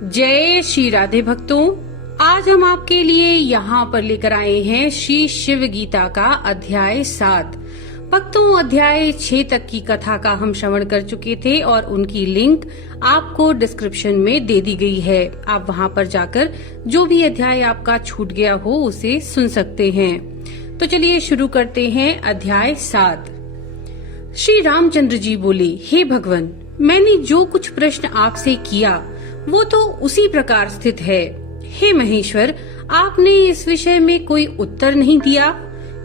जय श्री राधे भक्तों, आज हम आपके लिए यहाँ पर लेकर आए हैं श्री शिव गीता का अध्याय 7। भक्तों, अध्याय 6 तक की कथा का हम श्रवण कर चुके थे और उनकी लिंक आपको डिस्क्रिप्शन में दे दी गई है। आप वहाँ पर जाकर जो भी अध्याय आपका छूट गया हो उसे सुन सकते हैं। तो चलिए शुरू करते हैं अध्याय 7। श्री रामचंद्र जी बोले, हे भगवान, मैंने जो कुछ प्रश्न आपसे किया वो तो उसी प्रकार स्थित है। हे महेश्वर, आपने इस विषय में कोई उत्तर नहीं दिया।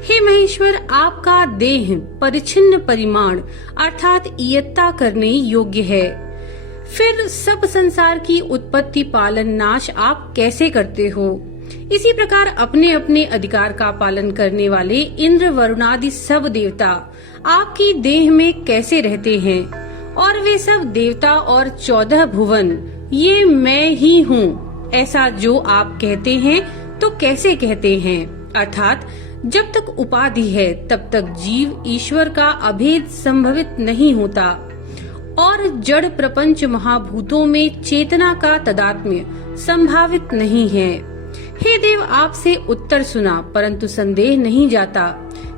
हे महेश्वर, आपका देह परिच्छिन्न परिमाण अर्थात इयत्ता करने योग्य है। फिर सब संसार की उत्पत्ति पालन नाश आप कैसे करते हो? इसी प्रकार अपने अपने अधिकार का पालन करने वाले इंद्र वरुणादि सब देवता आपकी देह में कैसे रहते हैं? और वे सब देवता और 14 भुवन ये मैं ही हूँ, ऐसा जो आप कहते हैं तो कैसे कहते हैं? अर्थात जब तक उपाधि है तब तक जीव ईश्वर का अभेद संभवित नहीं होता और जड़ प्रपंच महाभूतों में चेतना का तादात्म्य संभावित नहीं है। हे देव, आपसे उत्तर सुना परंतु संदेह नहीं जाता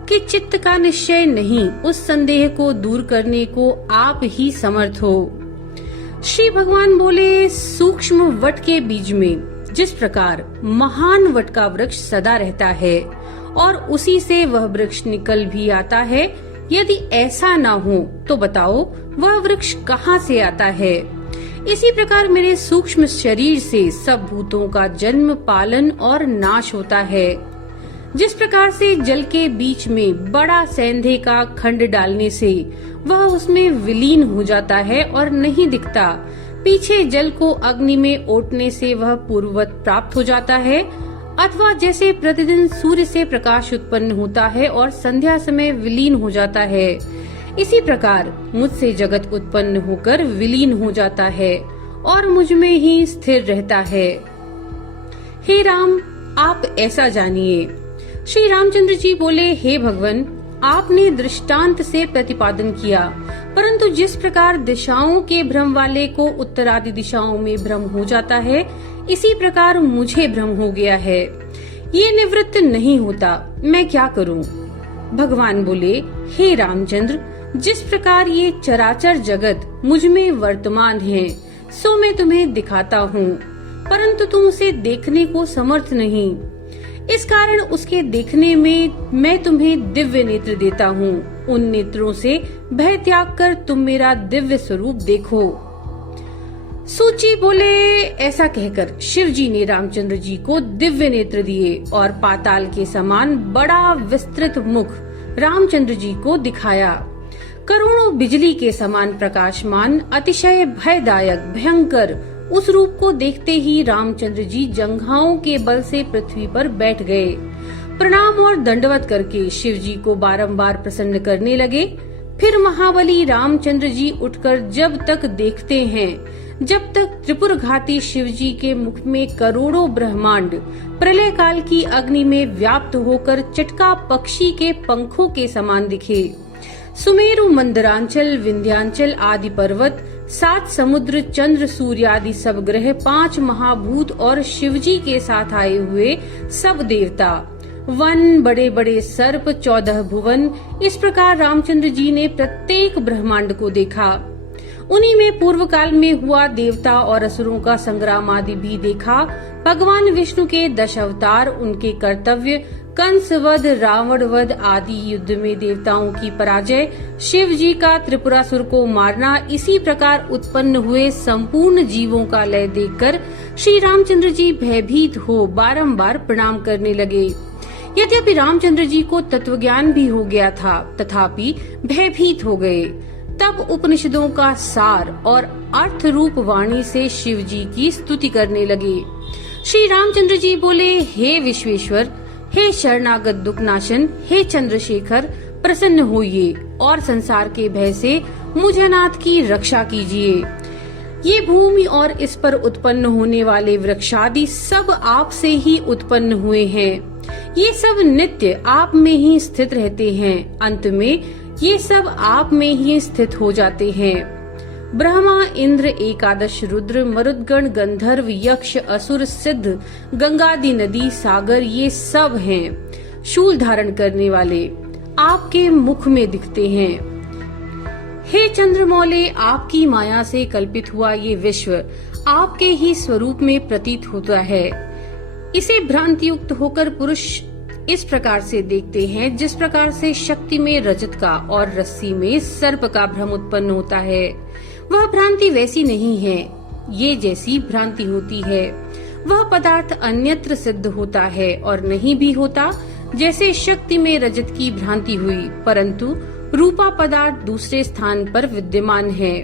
कि चित्त का निश्चय नहीं, उस संदेह को दूर करने को आप ही समर्थ हो। श्री भगवान बोले, सूक्ष्म वट के बीज में जिस प्रकार महान वट का वृक्ष सदा रहता है और उसी से वह वृक्ष निकल भी आता है, यदि ऐसा ना हो तो बताओ वह वृक्ष कहाँ से आता है? इसी प्रकार मेरे सूक्ष्म शरीर से सब भूतों का जन्म, पालन और नाश होता है। जिस प्रकार से जल के बीच में बड़ा सेंधे का खंड डालने से वह उसमें विलीन हो जाता है और नहीं दिखता, पीछे जल को अग्नि में ओटने से वह पूर्ववत प्राप्त हो जाता है, अथवा जैसे प्रतिदिन सूर्य से प्रकाश उत्पन्न होता है और संध्या समय विलीन हो जाता है, इसी प्रकार मुझसे जगत उत्पन्न होकर विलीन हो जाता है और मुझ में ही स्थिर रहता है। हे राम, आप ऐसा जानिए। श्री रामचंद्र जी बोले, हे भगवान, आपने दृष्टांत से प्रतिपादन किया, परंतु जिस प्रकार दिशाओं के भ्रम वाले को उत्तरादि दिशाओं में भ्रम हो जाता है, इसी प्रकार मुझे भ्रम हो गया है। ये निवृत्त नहीं होता, मैं क्या करूं? भगवान बोले, हे रामचंद्र, जिस प्रकार ये चराचर जगत मुझ में वर्तमान है, सो मैं तुम्हें दिखाता हूँ, परंतु तुम उसे देखने को समर्थ नहीं। इस कारण उसके देखने में मैं तुम्हें दिव्य नेत्र देता हूँ। उन नेत्रों से भय त्याग कर तुम मेरा दिव्य स्वरूप देखो। सूची बोले, ऐसा कहकर शिव जी ने रामचंद्र जी को दिव्य नेत्र दिए और पाताल के समान बड़ा विस्तृत मुख रामचंद्र जी को दिखाया। करोड़ों बिजली के समान प्रकाशमान, अतिशय भयदायक, भयंकर उस रूप को देखते ही रामचंद्र जी जंघाओं के बल से पृथ्वी पर बैठ गए। प्रणाम और दंडवत करके शिव जी को बारंबार प्रसन्न करने लगे। फिर महाबली रामचंद्र जी उठकर जब तक देखते हैं, जब तक त्रिपुरघाती शिव जी के मुख में करोड़ों ब्रह्मांड प्रलय काल की अग्नि में व्याप्त होकर चटका पक्षी के पंखों के समान दिखे। सुमेरु, मंदरांचल, विंध्यांचल आदि पर्वत, 7 समुद्र, चंद्र, सूर्य आदि सब ग्रह, 5 महाभूत और शिवजी के साथ आए हुए सब देवता, वन, बड़े बड़े सर्प, 14 भुवन, इस प्रकार रामचंद्र जी ने प्रत्येक ब्रह्मांड को देखा। उन्हीं में पूर्व काल में हुआ देवता और असुरों का संग्राम आदि भी देखा। भगवान विष्णु के 10 अवतार, उनके कर्तव्य, कंस वध, रावण वध आदि युद्ध में देवताओं की पराजय, शिव जी का त्रिपुरासुर को मारना, इसी प्रकार उत्पन्न हुए संपूर्ण जीवों का लय देखकर श्री रामचंद्र जी भयभीत हो बारंबार प्रणाम करने लगे। यद्यपि रामचंद्र जी को तत्वज्ञान भी हो गया था, तथापि भयभीत हो गए। तब उपनिषदों का सार और अर्थ रूप वाणी से शिव जी की स्तुति करने लगे। श्री रामचंद्र जी बोले, हे विश्वेश्वर, हे शरणागत दुखनाशन, हे चंद्रशेखर, प्रसन्न होइए और संसार के भय से मुझ अनाथ की रक्षा कीजिए। ये भूमि और इस पर उत्पन्न होने वाले वृक्षादि सब आप से ही उत्पन्न हुए हैं। ये सब नित्य आप में ही स्थित रहते हैं, अंत में ये सब आप में ही स्थित हो जाते हैं। ब्रह्मा, इंद्र, एकादश रुद्र, मरुदगण, गंधर्व, यक्ष, असुर, सिद्ध, गंगादि नदी, सागर, ये सब हैं शूल धारण करने वाले, आपके मुख में दिखते हैं। हे चंद्रमौले, आपकी माया से कल्पित हुआ ये विश्व आपके ही स्वरूप में प्रतीत होता है। इसे भ्रांति युक्त होकर पुरुष इस प्रकार से देखते हैं जिस प्रकार से शक्ति में रजत का और रस्सी में सर्प का भ्रम उत्पन्न होता है। वह भ्रांति वैसी नहीं है, ये जैसी भ्रांति होती है। वह पदार्थ अन्यत्र सिद्ध होता है और नहीं भी होता, जैसे शक्ति में रजत की भ्रांति हुई, परंतु रूपा पदार्थ दूसरे स्थान पर विद्यमान है।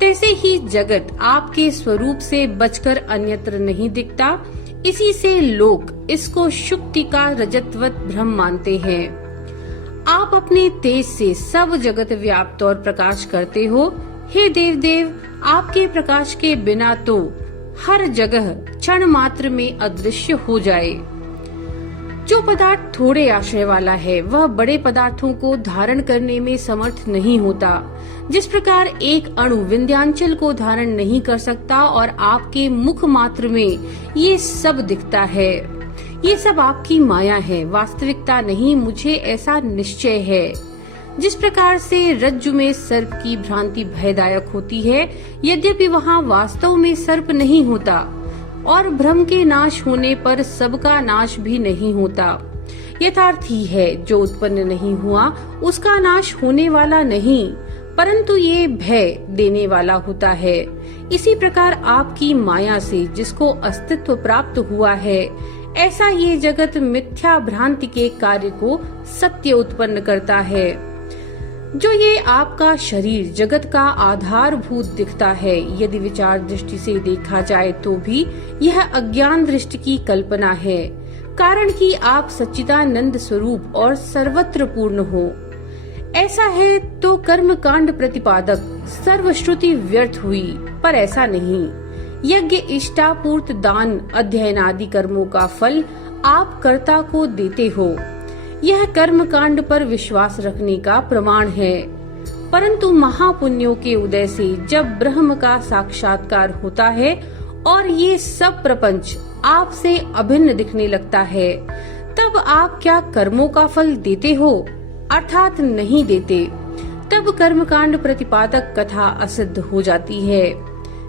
तैसे ही जगत आपके स्वरूप से बचकर अन्यत्र नहीं दिखता, इसी से लोग इसको शुक्ति का रजतवत भ्रम मानते हैं। आप अपने तेज से सब जगत व्याप्त और प्रकाश करते हो। हे देवदेव, आपके प्रकाश के बिना तो हर जगह क्षण मात्र में अदृश्य हो जाए। जो पदार्थ थोड़े आश्रय वाला है वह बड़े पदार्थों को धारण करने में समर्थ नहीं होता। जिस प्रकार एक अणु विंध्याचल को धारण नहीं कर सकता और आपके मुख मात्र में ये सब दिखता है, ये सब आपकी माया है, वास्तविकता नहीं, मुझे ऐसा निश्चय है। जिस प्रकार से रज्जु में सर्प की भ्रांति भयदायक होती है, यद्यपि वहाँ वास्तव में सर्प नहीं होता, और भ्रम के नाश होने पर सबका नाश भी नहीं होता। यथार्थ ही है, जो उत्पन्न नहीं हुआ उसका नाश होने वाला नहीं, परंतु ये भय देने वाला होता है। इसी प्रकार आपकी माया से जिसको अस्तित्व प्राप्त हुआ है, ऐसा ये जगत मिथ्या भ्रांति के कार्य को सत्य उत्पन्न करता है। जो ये आपका शरीर जगत का आधारभूत दिखता है, यदि विचार दृष्टि से देखा जाए तो भी यह अज्ञान दृष्टि की कल्पना है, कारण कि आप सच्चिदानंद स्वरूप और सर्वत्र पूर्ण हो। ऐसा है तो कर्म कांड प्रतिपादक सर्वश्रुति व्यर्थ हुई, पर ऐसा नहीं। यज्ञ, इष्टापूर्त, दान, अध्ययन आदि कर्मों का फल आप कर्ता को देते हो, यह कर्म कांड पर विश्वास रखने का प्रमाण है। परंतु महापुण्यों के उदय से जब ब्रह्म का साक्षात्कार होता है और ये सब प्रपंच आपसे अभिन्न दिखने लगता है, तब आप क्या कर्मों का फल देते हो? अर्थात नहीं देते। तब कर्मकांड प्रतिपादक कथा असिद्ध हो जाती है।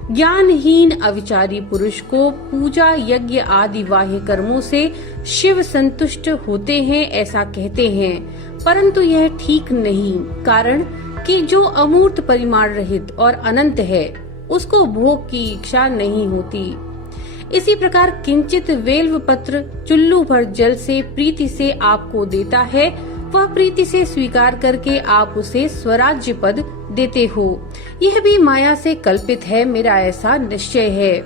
ज्ञानहीन अविचारी पुरुष को पूजा, यज्ञ आदि बाह्य कर्मों से शिव संतुष्ट होते हैं ऐसा कहते हैं, परंतु यह ठीक नहीं, कारण कि जो अमूर्त परिमाण रहित और अनंत है उसको भोग की इच्छा नहीं होती। इसी प्रकार किंचित वेल्व पत्र चुल्लू भर जल से प्रीति से आपको देता है, वह प्रीति से स्वीकार करके आप उसे स्वराज्य पद देते हो। यह भी माया से कल्पित है, मेरा ऐसा निश्चय है।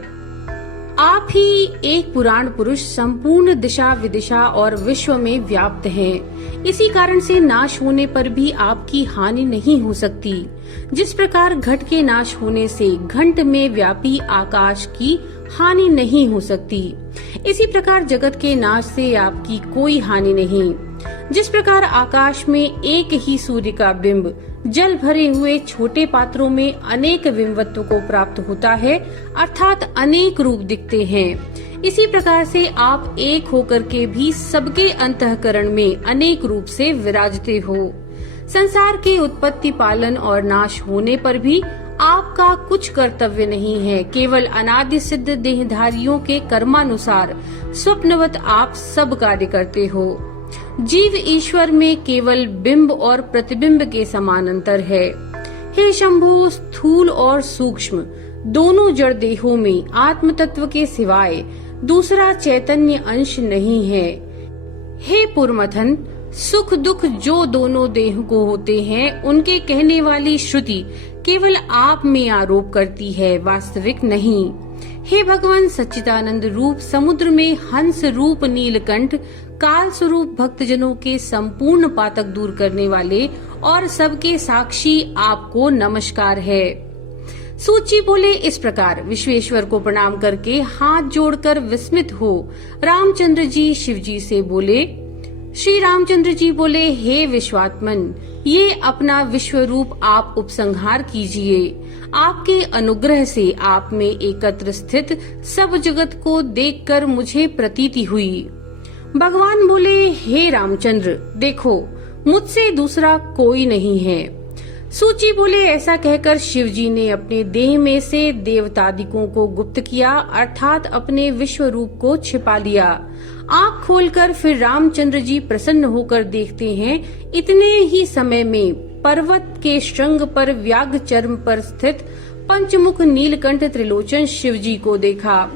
आप ही एक पुराण पुरुष संपूर्ण दिशा विदिशा और विश्व में व्याप्त हैं। इसी कारण से नाश होने पर भी आपकी हानि नहीं हो सकती। जिस प्रकार घट के नाश होने से घंट में व्यापी आकाश की हानि नहीं हो सकती, इसी प्रकार जगत के नाश से आपकी कोई हानि नहीं। जिस प्रकार आकाश में एक ही सूर्य का बिंब जल भरे हुए छोटे पात्रों में अनेक बिंबत्व को प्राप्त होता है, अर्थात अनेक रूप दिखते हैं, इसी प्रकार से आप एक होकर के भी सबके अंतःकरण में अनेक रूप से विराजते हो। संसार के उत्पत्ति, पालन और नाश होने पर भी आपका कुछ कर्तव्य नहीं है। केवल अनादि सिद्ध देहधारियों के कर्मानुसार स्वप्नवत आप सब कार्य करते हो। जीव ईश्वर में केवल बिंब और प्रतिबिंब के समान अंतर है। हे शंभु, स्थूल और सूक्ष्म दोनों जड़ देहों में आत्म तत्व के सिवाय दूसरा चैतन्य अंश नहीं है। हे पुरमथन, सुख दुख जो दोनों देह को होते हैं, उनके कहने वाली श्रुति केवल आप में आरोप करती है, वास्तविक नहीं। हे भगवान, सच्चिदानंद रूप समुद्र में हंस रूप नीलकंठ काल स्वरूप भक्तजनों के संपूर्ण पातक दूर करने वाले और सबके साक्षी आपको नमस्कार है। सूची बोले इस प्रकार विश्वेश्वर को प्रणाम करके हाथ जोड़कर विस्मित हो रामचंद्र जी शिव जी से बोले। श्री रामचंद्र जी बोले, हे विश्वात्मन, ये अपना विश्व रूप आप उपसंहार कीजिए। आपके अनुग्रह से आप में एकत्र स्थित सब जगत को देखकर मुझे प्रतीति हुई। भगवान बोले, हे रामचंद्र, देखो मुझसे दूसरा कोई नहीं है। सूची बोले, ऐसा कहकर शिव जी ने अपने देह में से देवतादिकों को गुप्त किया, अर्थात अपने विश्व रूप को छिपा लिया। आँख खोलकर फिर रामचंद्र जी प्रसन्न होकर देखते हैं, इतने ही समय में पर्वत के श्रृंग पर व्याघ्र चर्म पर स्थित पंचमुख नीलकंठ त्रिलोचन शिव जी को देखा,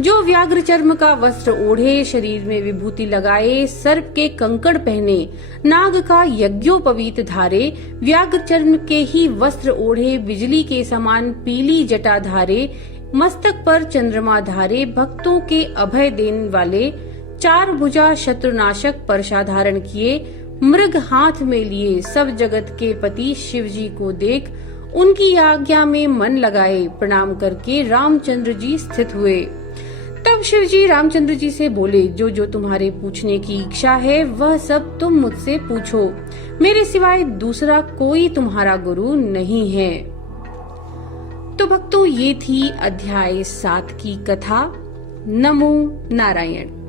जो व्याघ्र चर्म का वस्त्र ओढ़े, शरीर में विभूति लगाए, सर्प के कंकड़ पहने, नाग का यज्ञोपवीत धारे, व्याघ्र चर्म के ही वस्त्र ओढ़े, बिजली के समान पीली जटा धारे, मस्तक पर चंद्रमा धारे, भक्तों के अभय देने वाले, चार भुजा शत्रुनाशक परशा धारण किए, मृग हाथ में लिए, सब जगत के पति शिव जी को देख उनकी आज्ञा में मन लगाए, प्रणाम करके रामचंद्र जी स्थित हुए। तब शिव जी रामचंद्र जी से बोले, जो जो तुम्हारे पूछने की इच्छा है वह सब तुम मुझसे पूछो, मेरे सिवाय दूसरा कोई तुम्हारा गुरु नहीं है। तो भक्तों, ये थी अध्याय 7 की कथा। नमो नारायण।